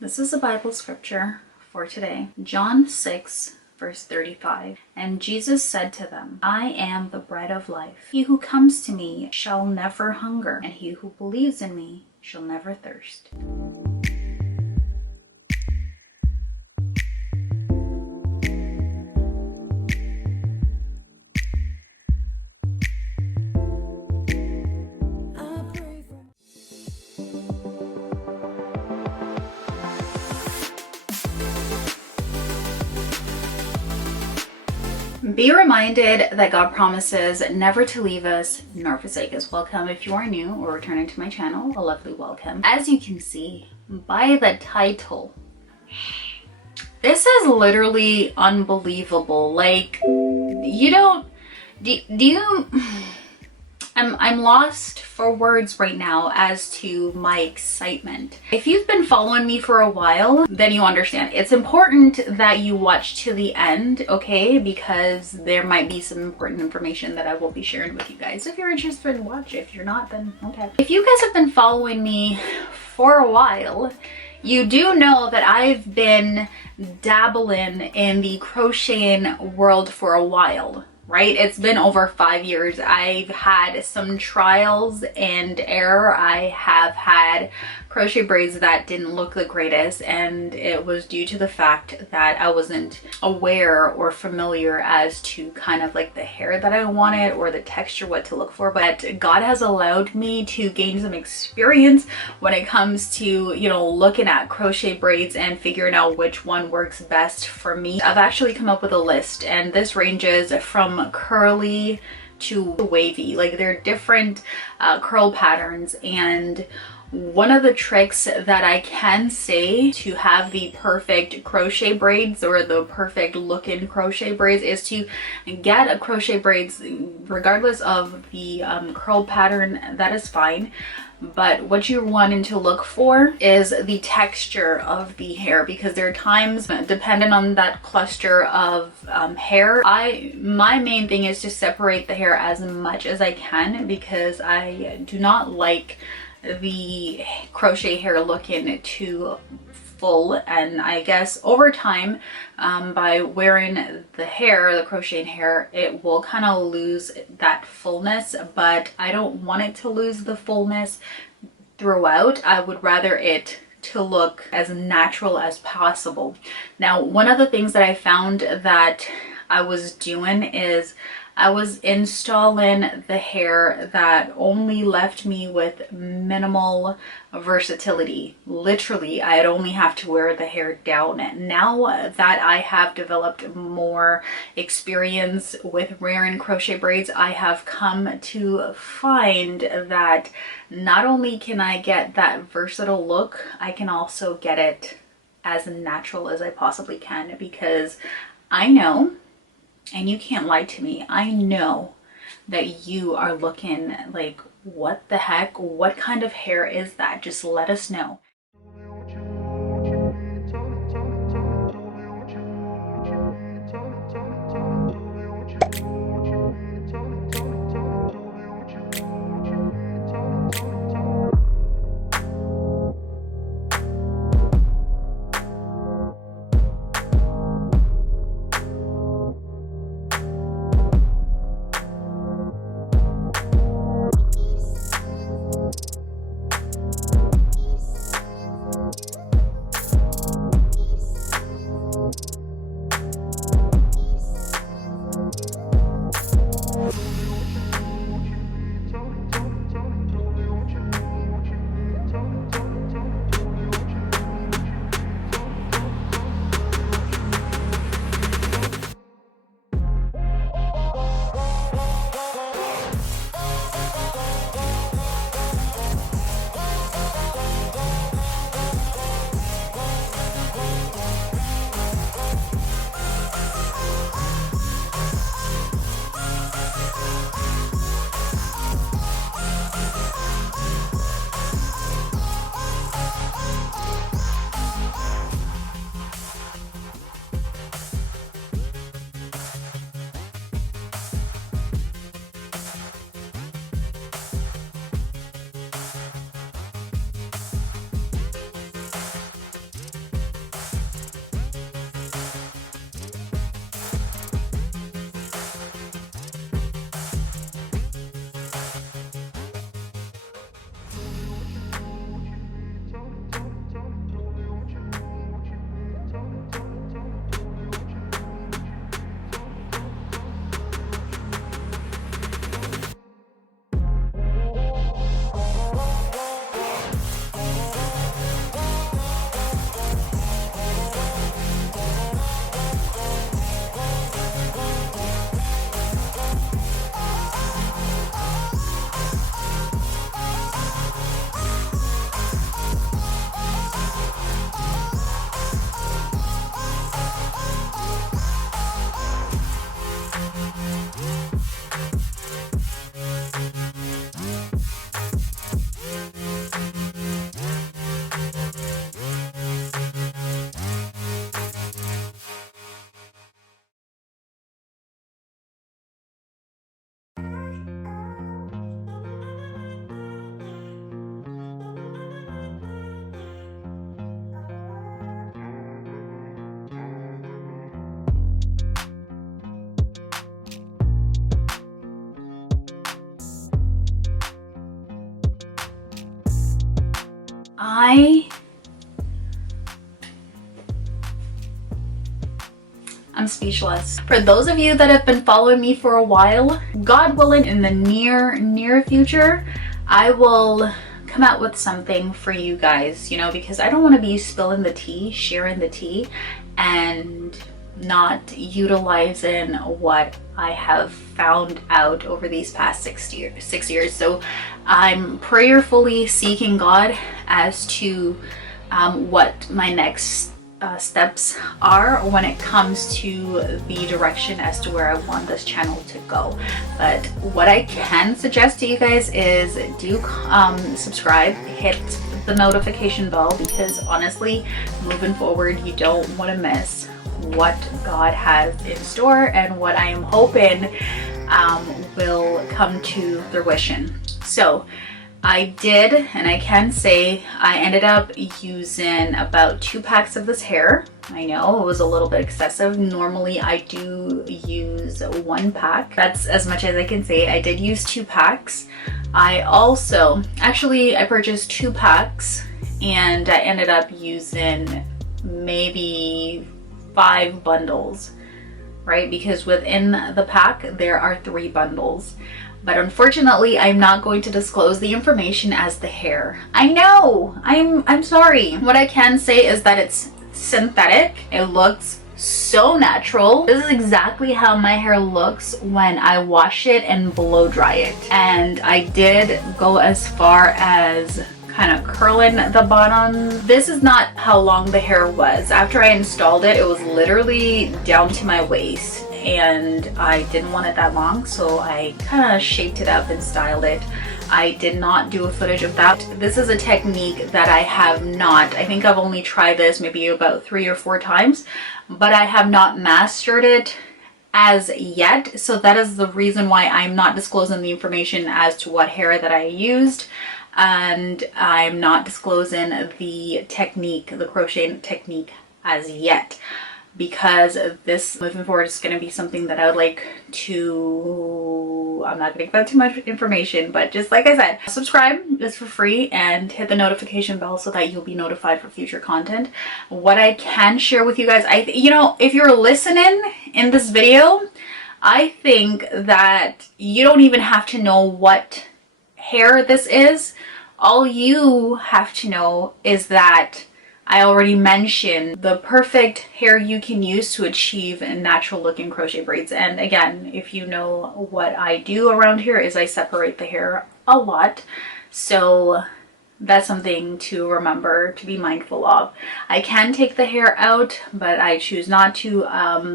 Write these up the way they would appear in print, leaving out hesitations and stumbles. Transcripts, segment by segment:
This is a Bible scripture for today. John 6, verse 35. And Jesus said to them, I am the bread of life. He who comes to me shall never hunger, and he who believes in me shall never thirst. Be reminded that God promises never to leave us nor forsake us. Welcome if you are new or returning to my channel, a lovely welcome. As you can see by the title, this is literally unbelievable. Like, you don't, do you, I'm lost for words right now as to my excitement. If you've been following me for a while, then you understand. It's important that you watch to the end, okay? Because there might be some important information that I will be sharing with you guys. If you're interested, watch. If you're not, then okay. If you guys have been following me for a while, you do know that I've been dabbling in the crocheting world for a while. Right? It's been over 5 years. I've had some trials and error. I have had crochet braids that didn't look the greatest, and it was due to the fact that I wasn't aware or familiar as to kind of like the hair that I wanted or the texture, what to look for. But God has allowed me to gain some experience when it comes to, you know, looking at crochet braids and figuring out which one works best for me. I've actually come up with a list, and this ranges from curly to wavy. Like, they're different curl patterns, and one of the tricks that I can say to have the perfect crochet braids or the perfect looking crochet braids is to get a crochet braids regardless of the curl pattern. That is fine. But what you're wanting to look for is the texture of the hair, because there are times, depending on that cluster of hair, my main thing is to separate the hair as much as I can, because I do not like the crochet hair looking too full. And I guess over time, by wearing the crocheting hair, it will kind of lose that fullness, but I don't want it to lose the fullness throughout. I would rather it to look as natural as possible. Now, one of the things that I found that I was doing is I was installing the hair that only left me with minimal versatility. Literally, I'd only have to wear the hair down. Now that I have developed more experience with wearing crochet braids, I have come to find that not only can I get that versatile look, I can also get it as natural as I possibly can, because I know, and you can't lie to me, I know that you are looking like, what the heck? What kind of hair is that? Just let us know. I'm speechless. For those of you that have been following me for a while, God willing, in the near future, I will come out with something for you guys, you know, because I don't want to be spilling the tea, sharing the tea, and not utilizing what I have found out over these past 6 years. So I'm prayerfully seeking God as to what my next steps are when it comes to the direction as to where I want this channel to go. But what I can suggest to you guys is do subscribe, hit the notification bell, because honestly, moving forward, you don't want to miss what God has in store and what I am hoping will come to fruition. So I did, and I can say I ended up using about 2 packs of this hair. I know it was a little bit excessive. Normally I do use 1 pack. That's as much as I can say. I did use 2 packs. I also, actually I purchased 2 packs and I ended up using maybe 5 bundles, right? Because within the pack there are 3 bundles. But unfortunately, I'm not going to disclose the information as the hair. I know, I'm sorry. What I can say is that it's synthetic. It looks so natural. This is exactly how my hair looks when I wash it and blow dry it. And I did go as far as kind of curling the bottom. This is not how long the hair was. After I installed it, it was literally down to my waist, and I didn't want it that long, so I kind of shaped it up and styled it. I did not do a footage of that. This is a technique that I have not, I think I've only tried this maybe about 3 or 4 times, but I have not mastered it as yet. So that is the reason why I'm not disclosing the information as to what hair that I used. And I'm not disclosing the technique, the crochet technique as yet, because this moving forward is going to be something that I would like to, I'm not going to give out too much information, but just like I said, subscribe, it's for free, and hit the notification bell so that you'll be notified for future content. What I can share with you guys, you know, if you're listening in this video, I think that you don't even have to know what hair this is. All you have to know is that I already mentioned the perfect hair you can use to achieve natural looking crochet braids. And again, if you know what I do around here is I separate the hair a lot. So that's something to remember, to be mindful of. I can take the hair out, but I choose not to.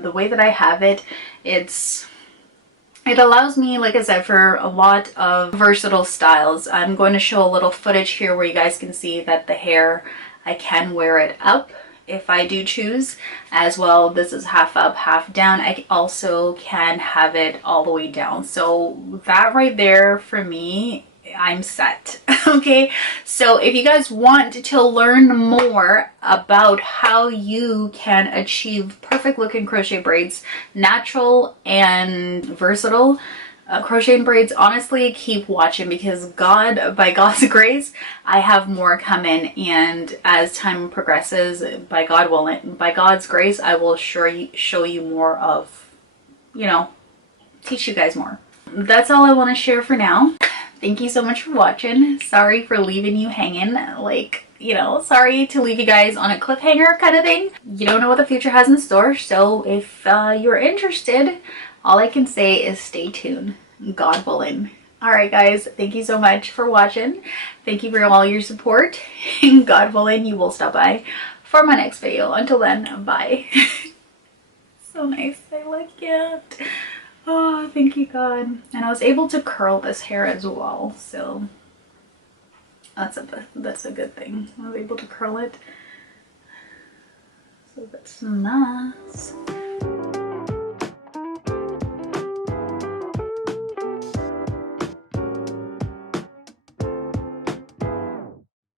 The way that I have it, it allows me, like I said, for a lot of versatile styles. I'm going to show a little footage here where you guys can see that the hair, I can wear it up if I do choose as well. This is half up, half down. I also can have it all the way down. So that right there, for me, I'm set. Okay, so if you guys want to learn more about how you can achieve perfect looking crochet braids, natural and versatile crocheting braids, honestly, keep watching, because by God's grace, I have more coming, and as time progresses, by God willing, by God's grace, I will show you more of, you know, teach you guys more. That's all I want to share for now. Thank you so much for watching. Sorry for leaving you hanging, like, you know, sorry to leave you guys on a cliffhanger kind of thing. You don't know what the future has in store, so if you're interested, all I can say is stay tuned, God willing. Alright guys, thank you so much for watching. Thank you for all your support, and God willing, you will stop by for my next video. Until then, bye. So nice, I like it. Oh, thank you, God. And I was able to curl this hair as well, so that's a good thing. I was able to curl it, so that's nice.